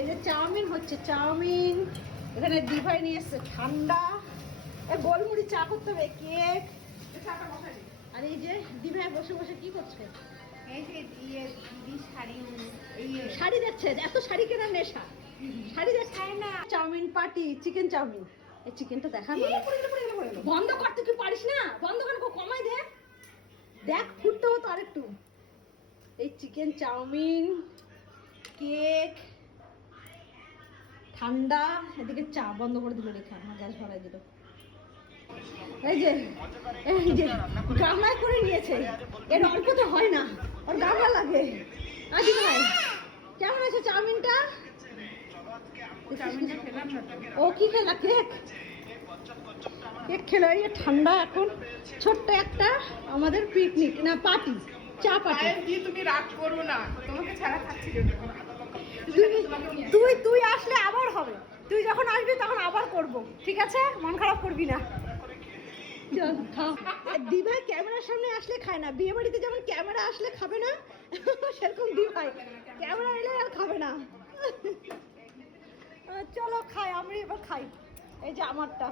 এই যে চাউমিন হচ্ছে, চাউমিন এখানে ডিভাই নিয়ে এসছে ঠান্ডা, গোলমুড়ি চা করতে হবে, কেক। আর এই যে দিভাই বসে বসে কি করছে? শাড়ি দেখছে, এত শাড়ি কেনার নেশা, শাড়ি দেখছে না। Chowmein party, chicken chowmein. এই চিকেনটা দেখা বন্ধ করতে, তুই পারিস না? বন্ধ করে কমাই দে, দেখ ফুটতে হতো আরেকটু। এই চিকেন চাউমিন, কেক, ঠান্ডা, এদিকে চা। বন্ধ করে দিল রেখা, আমার গ্যাস ভরাই দিল। এই যে গামলায় করে নিয়েছে, এর অল্প তো হয় না, ওর গামলা লাগে। আজি ভাই কেমন আছে চাউমিনটা? ও কি খেলা? কেক, কেক খেলো। এই ঠান্ডা এখন ছোট্ট একটা আমাদের পিকনিক না পার্টি, চা পার্টি। তুমি রাগ করো না, তোমাকে ছাড়া খাচ্ছি। তুই আসলে আবার হবে, তুই যখন আসবি তখন আবার করব, ঠিক আছে? মন খারাপ করবি না। দিভাই ক্যামেরার সামনে আসলে খায় না, বিয়ে বাড়িতে যেমন ক্যামেরা আসলে খাবে না, সেরকম দিভাই ক্যামেরা এলে আর খাবে না। চলো খাই, আমি এবার খাই। এই যে আমারটা